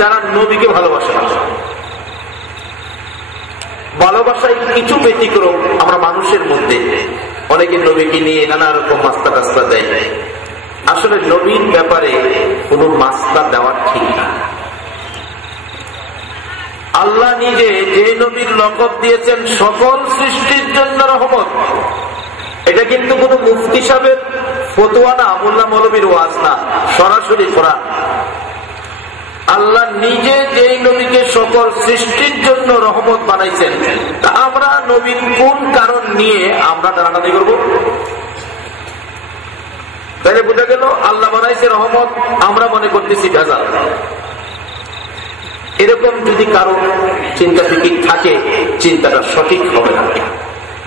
যারা নবীকে ভালোবাসে না। ভালোবাসায় কিছু ব্যতিক্রম আমরা মানুষের মধ্যে অনেকে নবীকে নিয়ে নানা রকম মাস্তা টাস্তা দেয়। আসলে নবীর ব্যাপারে কোন মাস্তা দেওয়া ঠিক না। আল্লাহ নিজে যে নবীর লকব দিয়েছেন সকল সৃষ্টির জন্য রহমত, এটা কিন্তু কোন মুফতি সাহেবের ফতোয়া না, মোল্লা মৌলবীর ওয়াজ না, সরাসরি কোরআন। আল্লাহ নিজে যেই নবীকে সকল সৃষ্টির জন্য রহমত বানাইছেন, তা আমরা নবীর কোন কারণ নিয়ে আমরা টানাটানি করবো? তাহলে বোঝা গেল আল্লাহ বানাইছে রহমত, আমরা মনে করতেছি ভেজাল। এরকম যদি কারো চিন্তা ফিকির থাকে, চিন্তাটা সঠিক হবে না।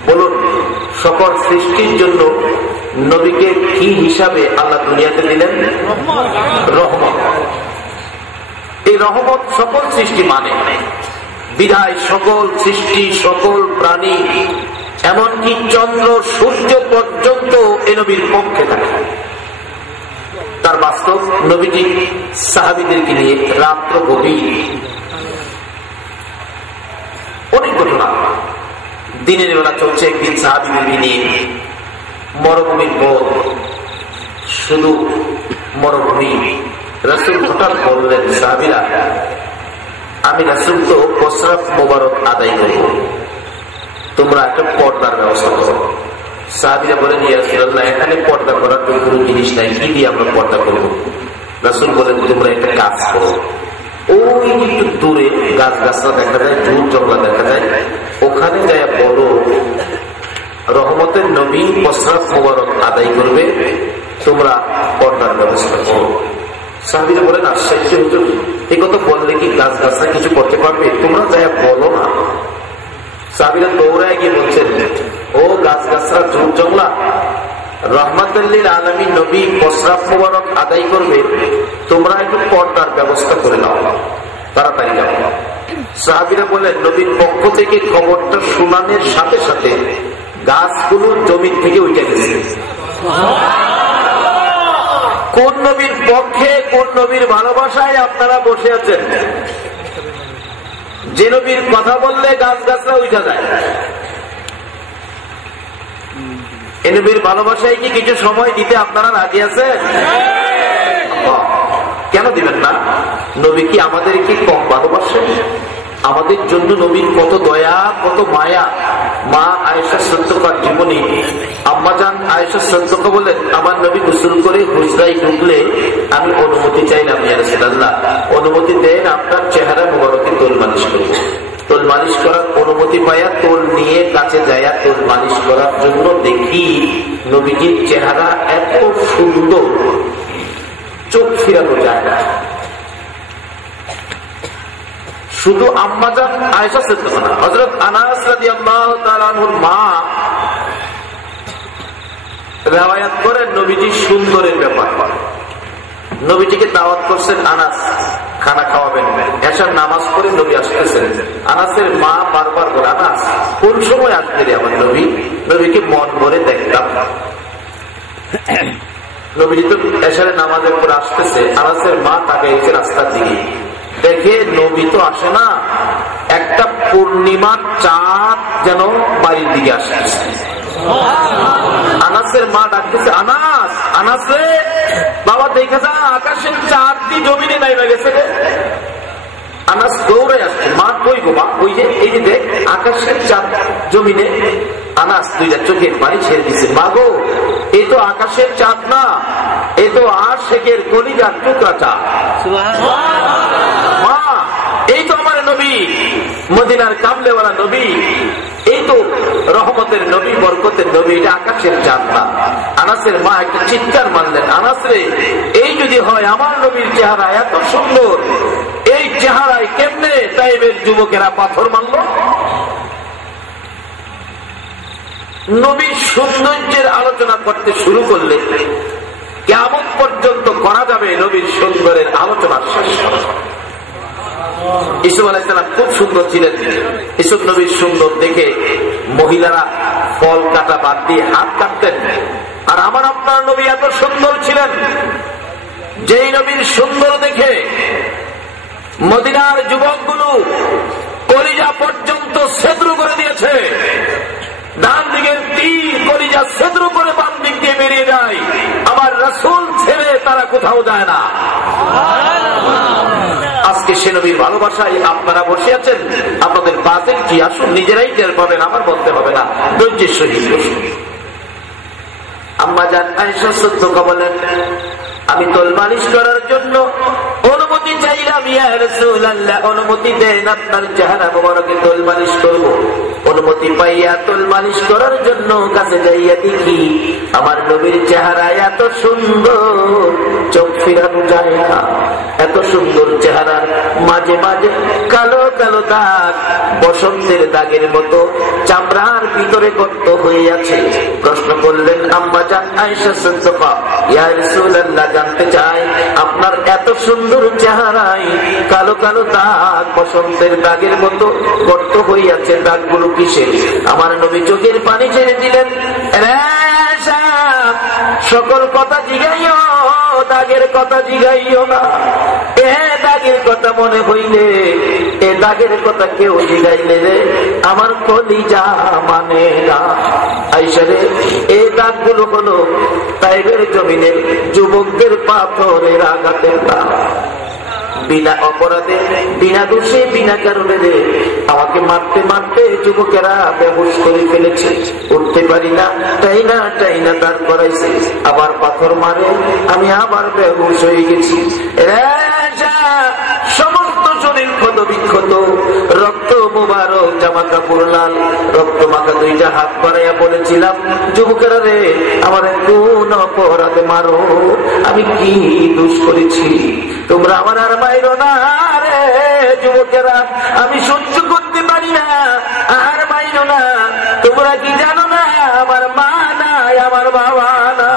বলুন, সকল সৃষ্টির জন্য নবীকে কি হিসাবে আল্লাহ দুনিয়াতে দিলেন? রহমত। এই রহমত সকল সৃষ্টি মানে, বিধায় সকল সৃষ্টি, সকল প্রাণী, এমনকি চন্দ্র সূর্য পর্যন্ত এই নবীর পক্ষে থাকে। তার বাস্তব নবীজি সাহাবীদেরকে নিয়ে রাত্র গভীর অনেক ঘটনা। দিনের বেলা চলছে, একদিন সাহাবীদেরকে নিয়ে মরুভূমির পথ, শুধু মরুভূমি। রাসূল হঠাৎ বললেন, সাহাবীরা, আমি রাসূল তো প্রস্রাব মোবারক আদায় করব, তোমরা একটা পর্দার ব্যবস্থা করো। সাহাবীরা বলেন, ইয়া রাসূলুল্লাহ, এখানে পর্দা করার তো কোনো জিনিস নাই, কি দিয়ে আমরা পর্দা করবো? রাসূল বলেন, তোমরা একটা কাজ করো, ওই একটু দূরে গাছ গাছরা দেখা যায়, ঝুট জঙ্গলা দেখা যায়, ওখানে যায় বলো রহমতের নবী প্রস্রাব মোবারক আদায় করবে, তোমরা পর্দার ব্যবস্থা করো। সাহাবীরা বলেন, আশ্চর্য হুজুর, এই কথা বললে কি গাছ গাছরা কিছু করতে পারবে? তোমরা যায় বলো না। সাহাবীরা দৌড়ায় গিয়ে বলছেন, ও গাছ গাছরা ঝুট জঙ্গলা, রহমাতুল লিল আলামিন নবী প্রস্রাব মোবারক আদায় করবে, তোমরা একটু পর্দার ব্যবস্থা করে নাও, তাড়াতাড়ি যাও। সাহাবীরা বলেন, নবীর পক্ষ থেকে খবরটা শোনানোর সাথে সাথে গাছগুলো জমিন থেকে উঠে গেছে। কোন নবীর পক্ষে, কোন নবীর ভালোবাসায় আপনারা বসে আছেন? যে নবীর কথা বললে গাছ গাছরা উঠে যায়। এ নবীর ভালোবাসায় কি কিছু সময় দিতে আপনারা রাজি আছেন? কেন দিবেন না? নবী কি আমাদের কি কম ভালোবাসেন? আমাদের জন্য নবীর কত দয়া, কত মায়া। মা আয়েশা সিদ্দিকার জীবনী, আম্মাজান আয়েশা সিদ্দিকা বলেন, আমার নবী গোসল করে হুজরায় ঢুকলে আমি অনুমতি চাইলাম, ইয়া রাসূলুল্লাহ, অনুমতি দেন, আপনার চেহারা মোবারকে তোল মালিশ করব। তোল মালিশ করার অনুমতি পাইয়া তোল নিয়ে কাছে যাইয়া তোল মালিশ করার জন্য দেখি নবীজির চেহারা এত সুন্দর, চোখ ফিরানো যায় না। শুধু আম্মাজান আয়েশা সিদ্দিকা না, হযরত আনাস রাদিয়াল্লাহু তাআলা আনহুর মা রিওয়ায়াত করেন নবীজির সুন্দরের ব্যাপার। নবীজিকে দাওয়াত করছেন, আনাস খানা খাওয়াবেন। এশার নামাজ পড়ে নবী আসতেছেন। আনাসের মা বারবার বলে, আনাস কোন সময় আসবে রে আমার নবী? নবীকে মন ভরে দেখতাম। নবীজি তো এশারের নামাজের পর আসতেছে, আনাসের মা তাকে এসে রাস্তার দিকে দেখে নবী তো আসে না, একটা পূর্ণিমার চাঁদ যেন বাড়ির দিকে আসতেছে। আনাসের মা ডাকতেছে, আনাস, আনাস রে বাবা, দেখা যা আকাশের চাঁদ দিয়ে জমিনে নাইবা গেছে রে। আনাস দৌড়ে আসছে, মা কই গো মা? ওই যে, এই যে দেখ আকাশের চাঁদ জমিনে। আনাস দুইটা চোখের পানি ছেড়ে দিচ্ছে, মা গো, এই তো আকাশের চাঁদ না, এই তো আশিকের কলিজার টুকরা চাঁদ। মা, এই তো আমার নবী, মদিনার কামলেওয়ালা নবী, এই তো রহমতের নবী, বরকতের নবী, এটা আকাশের চাঁদ না। আনাসের মা একটা চিৎকার মারলেন, আনাস রে, এই যদি হয় আমার নবীর চেহারা এত সুন্দর, এই চেহারায় কেমনে তাইবের যুবকেরা পাথর মারল? নবীর সৌন্দর্যের আলোচনা করতে শুরু করলে কিয়ামত পর্যন্ত করা যাবে নবীর সুন্দরের আলোচনা শেষ। ইউসুফ আলাইহিস সালাম খুব সুন্দর ছিলেন। ইউসুফ নবীর সুন্দর দেখে মহিলারা ফল কাটা বাদ দিয়ে হাত কাটতেন। আর আমার আপনার নবী এত সুন্দর ছিলেন, যেই নবীর সুন্দর দেখে মদিনার যুবকগুলো কলিজা পর্যন্ত ছেদ্র করে দিয়েছে। ডান দিকের তীর কলিজা ছেদ্র করে বাম দিক দিয়ে বেরিয়ে যায়। আমার রাসূল ছেড়ে তারা কোথাও যায় না। আজকে সে নবীর ভালোবাসায় আপনারা বসে আছেন। আপনাদের বাতের কি আসুন নিজেরাই টের পাবেন, আমার বলতে হবে না। ধৈর্যের সহিত আম্মা জান আয়েশা সিদ্দিকা বলেন, আমি তোল মালিশ করার জন্য অনুমতি চাইলাম, ইয়া রাসূলুল্লাহ অনুমতি দেন, আপনার চেহারা মোবারকে তোল মালিশ করব। অনুমতি পাইয়া তোল মালিশ করার জন্য কাছে যাইয়া দেখি আমার নবীর চেহারা এত সুন্দর, চোখ ফিরানো যায় না। এত সুন্দর চেহারা মাঝে মাঝে কালো কালো দাগ, বসন্তের দাগের মতো চামড়ার ভিতরে গর্ত হয়ে আছে। প্রশ্ন করলেন আম্মা জান আয়েশা সিদ্দিকা, ইয়া রাসূলুল্লাহ জানতে চাই আপনার এত সুন্দর চেহারায় কালো কালো দাগ, বসন্তের দাগের মতো গর্ত হয়ে আছে, দাগগুলো কিসের? আমার নবী চোখের পানি ছেড়ে দিলেন, সকল কথা জিগাইও, দাগের কথা জিগাইও না। এ দাগের কথা মনে হইলে, এ দাগের কথা কেউ জিগাইলে রে আমার কলিজা মানে না। আয়েশা রে, এই দাগগুলো হলো তাইফের জমিনের যুবকদের পাথরের আঘাতের দাগ। বিনা অপরাধে, বিনা দোষে, বিনা কারণে আমাকে মারতে মারতে যুবকেরা বেহুশ করে ফেলেছে। উঠতে পারি না, তাই না দাঁড় করাইছে, আবার পাথর মারে, আমি আবার বেহুশ হয়ে গেছি। সমস্ত শরীর ক্ষত বিক্ষত, রক্ত মুবারক, জামা কাপড় লাল, রক্ত মাখা দুইটা হাত বাড়াইয়া বলেছিলাম, যুবকেরা রে আমার কোন অপরাধে মারো, আমি কি দোষ করেছি? তোমরা আমার আর মাইরো না রে যুবকেরা, আমি সহ্য করতে পারি না, আর মাইরো না। তোমরা কি জানো না আমার মা নাই, আমার বাবা না?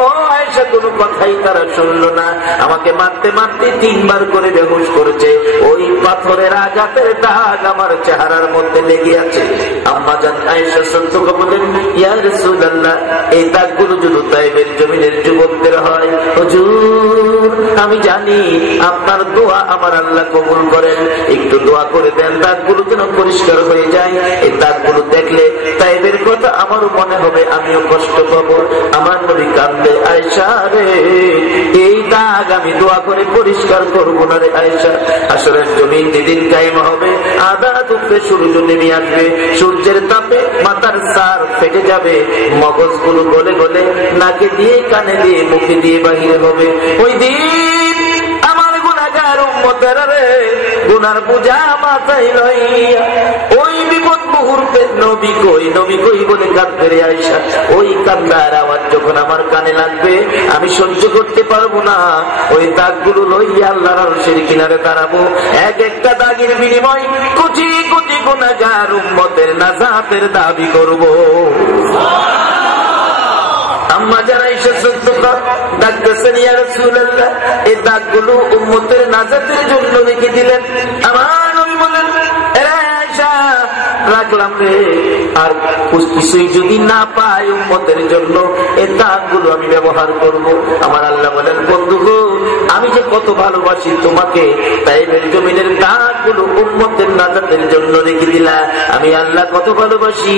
ও আয়েশা, কোনো কথাই তারা শুনলো না। আমাকে মারতে মারতে 3 বার করে বেহুশ করেছে। ওই পাথরের আঘাতের দাগ আমার চেহারার মধ্যে লেগে আছে। আম্মা জান আয়েশা সিদ্দিকা বলেন, ইয়া রাসূলুল্লাহ এই দাগগুলো যদি তাইফের জমিনের যুবকদের হয়, হুজুর আমি জানি আপনার দোয়া আমার আল্লাহ কবুল করেন, একটু দোয়া করে দেন দাগগুলো যেন পরিষ্কার হয়ে যায়। এই দাগগুলো দেখলে তাইফের কথা আমারও মনে হবে, আমিও কষ্ট পাবো। আমার নবী কাঁদলে, আয়েশা রে এই দাগ আমি দোয়া করে পরিষ্কার করবো না রে আয়েশা। আসরের জমিন যেদিন কায়েম হবে, আদাত উঠবে, সূর্য নেমে আসবে, সূর্যের তাপে মাথার সার ফেটে যাবে, মগজগুলো গলে গলে নাকে দিয়ে, কানে দিয়ে, মুখে দিয়ে বাহিরে হবে। ওই দিন আমার গুনাহগার উম্মতেরা রে গুনার বোঝা মাথায় লইয়া ওই বিপদ মুহূর্তে নবী কই বলে কাঁদবে রে আয়েশা। ওই কান্নার আওয়াজ যখন আমার কানে লাগবে, আমি সহ্য করতে পারবো না। ওই দাগগুলো লইয়া আল্লাহর আরশের কিনারে দাঁড়াবো। এক একটা দাগের বিনিময় কোটি কোটি গুনাহগার উম্মতের নাজাতের দাবি করবো। আম্মা জান আয়েশা সিদ্দিকা ডাকতেছেন, ইয়া রাসূলুল্লাহ এই দাগগুলো উম্মতের নাজাতের জন্য রেখে দিলেন। আমার নবী বলেন, আয়েশা রাখলাম রে, আর কিছুই যদি না পাই উম্মতের জন্য এই দাগগুলো আমি ব্যবহার করব। আমার আল্লাহ বলেন, বন্ধু গো আমি যে কত ভালোবাসি তোমাকে, তাইফের জমিনের দাগগুলো উম্মতের নাজাতের জন্য রেখে দিলাম। আমি আল্লাহ কত ভালোবাসি,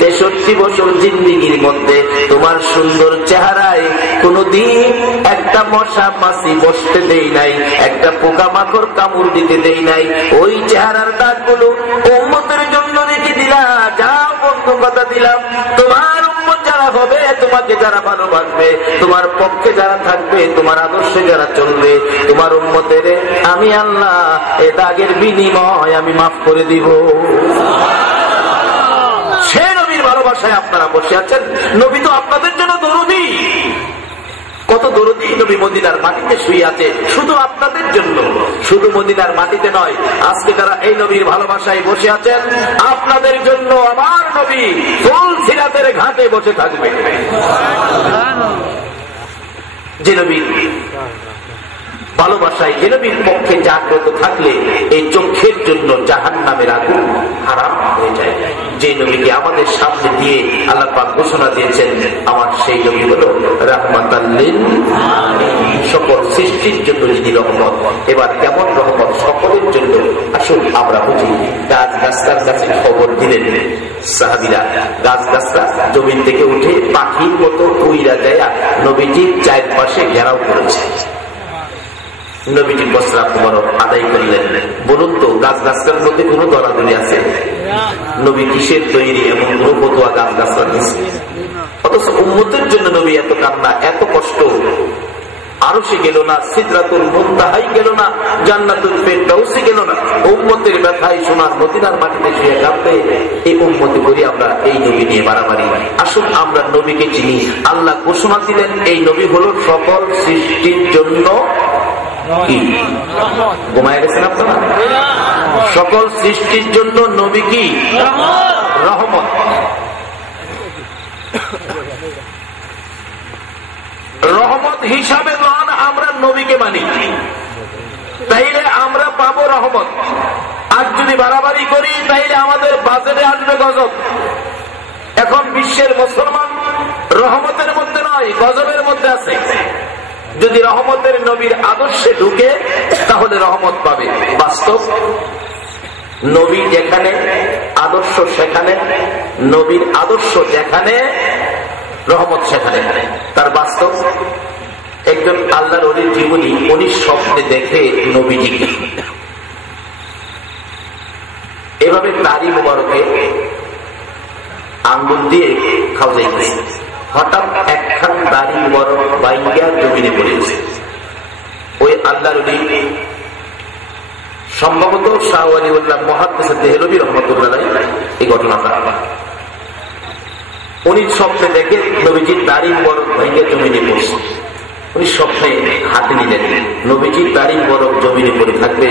63 বছর জিন্দেগির মধ্যে তোমার সুন্দর চেহারায় কোনদিন একটা মশা মাছি বসতে দেই নাই, একটা পোকা মাকড় কামড় দিতে দেই নাই। ওই চেহারার দাগগুলো উম্মতের জন্য রেখে দিলাম। যাও বন্ধু, কথা দিলাম, তোমার উম্মত যারা হবে, তোমাকে যারা ভালোবাসবে, তোমার পক্ষে যারা থাকবে, তোমার আদর্শে যারা চলবে, তোমার উম্মতের আমি আল্লাহ এ দাগের বিনিময় আমি মাফ করে দিব। সে নবীর ভালোবাসায় আপনারা বসে আছেন। নবী তো আপনাদের জন্য দরদী, কত দরদী নবী মদিনার মাটিতে শুয়ে আছে শুধু আপনাদের জন্য। শুধু মদিনার মাটিতে নয়, আজকে যারা এই নবীর ভালোবাসায় বসে আছেন, আপনাদের জন্য আমার নবী ফুল সিরাতের ঘাটে বসে থাকবে। যে নবীর ভালোবাসায়, যে নবীর পক্ষে জাগ্রত থাকলে এই চোখের জন্য জাহান্নামের আগুন হারাম হয়ে যায়। যে নবীকে আমাদের সামনে দিয়ে আল্লাহ পাক ঘোষণা দিয়েছেন, আমার সেই নবী হলো রাহমাতাল লিল আলামিন, সকল সৃষ্টির জন্য যিনি রহমত। এবার কেমন রহমত সকলের জন্য, আসুন আমরা বুঝি। গাছ গাছটার কাছে খবর দিলেন সাহাবীরা, গাছ গাছটা জমিন থেকে উঠে পাখির মতো উইরা যায় নবীজির চারপাশে ঘেরাও করেছে। নবীজি বসরাত মোবারক আদায় করলেন। বলুন তো, গাছ গাছটার মধ্যে কোন দরাদরি আছে? নবী কিসের তৈরি? এমন কোন ফতোয়া গাছ গাছটা দিচ্ছে? অথচ উম্মতের জন্য নবী এত কান্না, এত কষ্ট। আরো সে গেল না, সিদরাতুল মুনতাহাই গেল না, জান্নাতুল ফেরদাউসে গেল না। উম্মতের ব্যথায় সোনার মদিনার মাটিতে শুয়ে কাঁদতে, এই উম্মতি করি আমরা এই নবী নিয়ে মারামারি। আসুন আমরা নবীকে চিনি। আল্লাহ ঘোষণা দিলেন এই নবী হলো সকল সৃষ্টির জন্য কি? ঘুমায় গেছেন আপনারা? সকল সৃষ্টির জন্য নবী কি? রহমত। রহমত হিসাবে নন, আমরা নবীকে মানি, তাইলে আমরা পাবো রহমত। আর যদি বাড়াবাড়ি করি তাইলে আমাদের বাজারে আসবে গজব। এখন বিশ্বের মুসলমান রহমতের মধ্যে নয়, গজবের মধ্যে আছে। যদি রহমতের নবীর আদর্শে ঢুকে তাহলে রহমত পাবে। বাস্তব নবী যেখানে, আদর্শ সেখানে, নবীর আদর্শ যেখানে, রহমত সেখানে। তার বাস্তব একজন আল্লাহর ওলির জীবনী, উনি স্বপ্নে দেখে নবীজিকে এভাবে দাড়ি মোবারকে আঙ্গুল দিয়ে খাওয়াইতেছে। হঠাৎ একখান দাড়ি মোবারক বাইয়া জমিনে পড়েছে। ওই আল্লাহর ওলি সম্ভবত শাহ ওয়ালিউল্লাহ মুহাদ্দিস দেহলভী রহমাতুল্লাহ আলাইহি এই ঘটনাটা উনি স্বপ্নে দেখে নবীজির দাড়ি মোবারক বাইয়া জমিনে পড়ছে। উনি স্বপ্নে হাতে নিলেন, নবীজির দাড়ি মোবারক জমিনে পড়ে থাকবে,